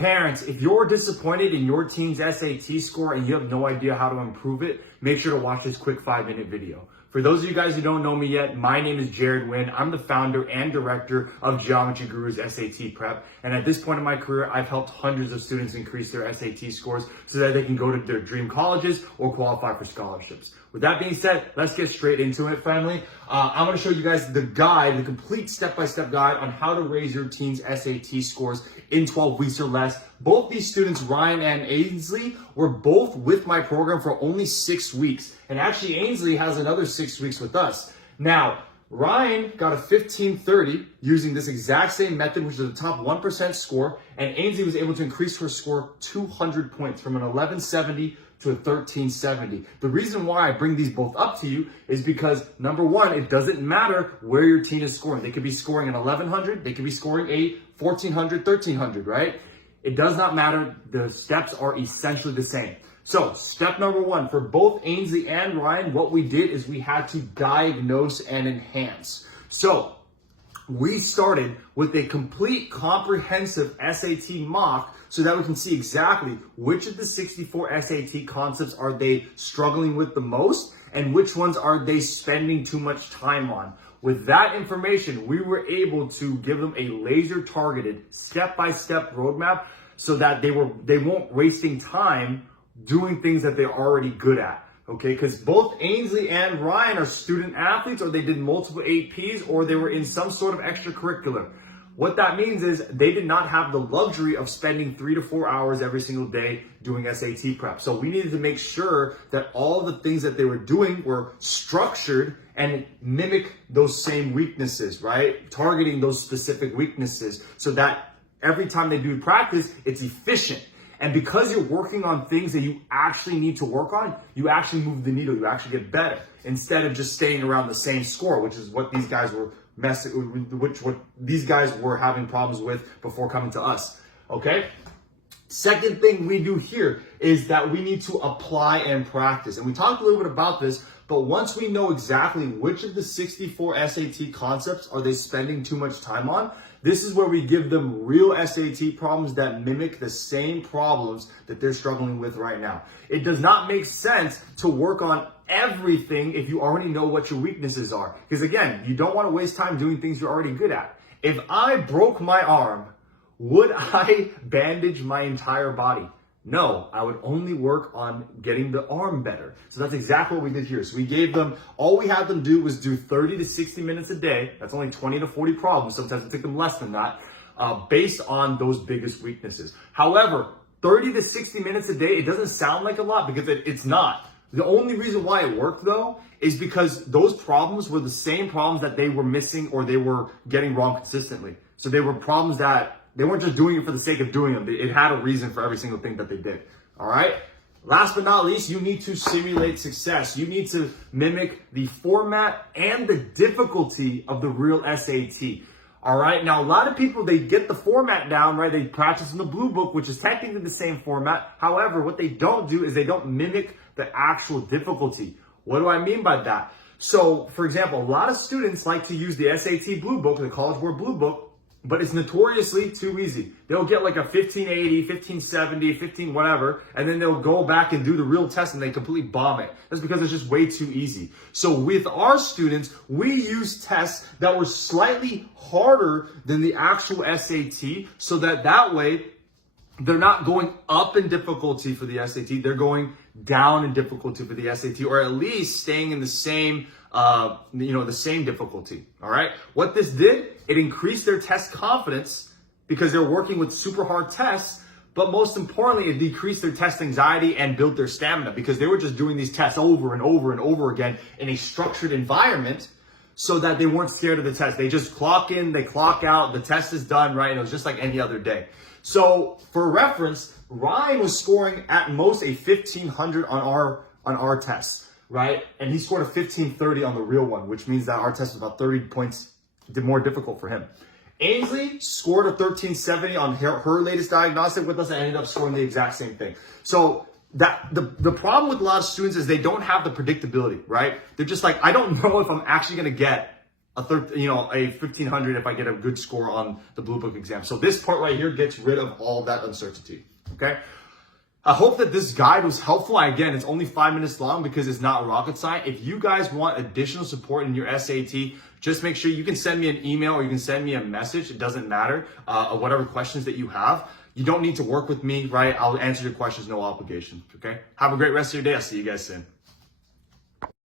Parents, if you're disappointed in your teen's SAT score and you have no idea how to improve it, make sure to watch this quick 5-minute video. For those of you guys who don't know me yet, my name is Jared Wynn. I'm the founder and director of Geometry Guru's SAT Prep. And at this point in my career, I've helped hundreds of students increase their SAT scores so that they can go to their dream colleges or qualify for scholarships. With that being said, let's get straight into it, family. I'm going to show you guys the guide, the complete step-by-step guide on how to raise your teen's SAT scores in 12 weeks or less. Both these students, Ryan and Ainsley, were both with my program for only 6 weeks. And actually, Ainsley has another 6 weeks with us. Now, Ryan got a 1530 using this exact same method, which is the top 1% score. And Ainsley was able to increase her score 200 points from an 1170 to a 1370. The reason why I bring these both up to you is because, number one, it doesn't matter where your teen is scoring. They could be scoring an 1100, they could be scoring a 1400, 1300, right? It does not matter. The steps are essentially the same. So step number one, for both Ainsley and Ryan, what we did is we had to diagnose and enhance. So we started with a complete comprehensive SAT mock so that we can see exactly which of the 64 SAT concepts are they struggling with the most and which ones are they spending too much time on. With that information, we were able to give them a laser targeted step-by-step roadmap so that they won't wasting time doing things that they're already good at. Okay, because both Ainsley and Ryan are student athletes, or they did multiple APs, or they were in some sort of extracurricular. What that means is they did not have the luxury of spending 3 to 4 hours every single day doing SAT prep. So we needed to make sure that all the things that they were doing were structured and mimic those same weaknesses, right? Targeting those specific weaknesses so that every time they do practice, it's efficient. And because you're working on things that you actually need to work on, you actually move the needle, you actually get better instead of just staying around the same score, which is what these guys were these guys were having problems with before coming to us. Okay? Second thing we do here is that we need to apply and practice. And we talked a little bit about this, but once we know exactly which of the 64 SAT concepts are they spending too much time on, this is where we give them real SAT problems that mimic the same problems that they're struggling with right now. It does not make sense to work on everything if you already know what your weaknesses are. Because again, you don't want to waste time doing things you're already good at. If I broke my arm, would I bandage my entire body? No, I would only work on getting the arm better. So that's exactly what we did here. So we gave them, all we had them do was do 30 to 60 minutes a day. That's only 20 to 40 problems. Sometimes it took them less than that, based on those biggest weaknesses. However, 30 to 60 minutes a day, it doesn't sound like a lot because it's not. The only reason why it worked though is because those problems were the same problems that they were missing or they were getting wrong consistently. So they were problems that they weren't just doing it for the sake of doing them. It had a reason for every single thing that they did. All right. Last but not least, you need to simulate success. You need to mimic the format and the difficulty of the real SAT. All right. Now, a lot of people, they get the format down, right? They practice in the blue book, which is technically the same format. However, what they don't do is they don't mimic the actual difficulty. What do I mean by that? So, for example, a lot of students like to use the SAT blue book, the College Board blue book, but it's notoriously too easy. They'll get like a 1580, 1570, 15 whatever, and then they'll go back and do the real test and they completely bomb it. That's because it's just way too easy. So with our students, we use tests that were slightly harder than the actual SAT so that way they're not going up in difficulty for the SAT, they're going down in difficulty for the SAT, or at least staying in the same the same difficulty. All right. What this did, it increased their test confidence because they're working with super hard tests. But most importantly, it decreased their test anxiety and built their stamina because they were just doing these tests over and over and over again in a structured environment so that they weren't scared of the test. They just clock in, they clock out, the test is done, right? And it was just like any other day. So for reference, Ryan was scoring at most a 1500 on our tests. Right? And he scored a 1530 on the real one, which means that our test was about 30 points more difficult for him. Ainsley scored a 1370 on her latest diagnostic with us and ended up scoring the exact same thing. So that the problem with a lot of students is they don't have the predictability, right? They're just like, I don't know if I'm actually going to get a 1500 if I get a good score on the Blue Book exam. So this part right here gets rid of all of that uncertainty, okay? I hope that this guide was helpful. Again, it's only 5 minutes long because it's not rocket science. If you guys want additional support in your SAT, just make sure you can send me an email or you can send me a message. It doesn't matter, whatever questions that you have. You don't need to work with me, right? I'll answer your questions, no obligation, okay? Have a great rest of your day. I'll see you guys soon.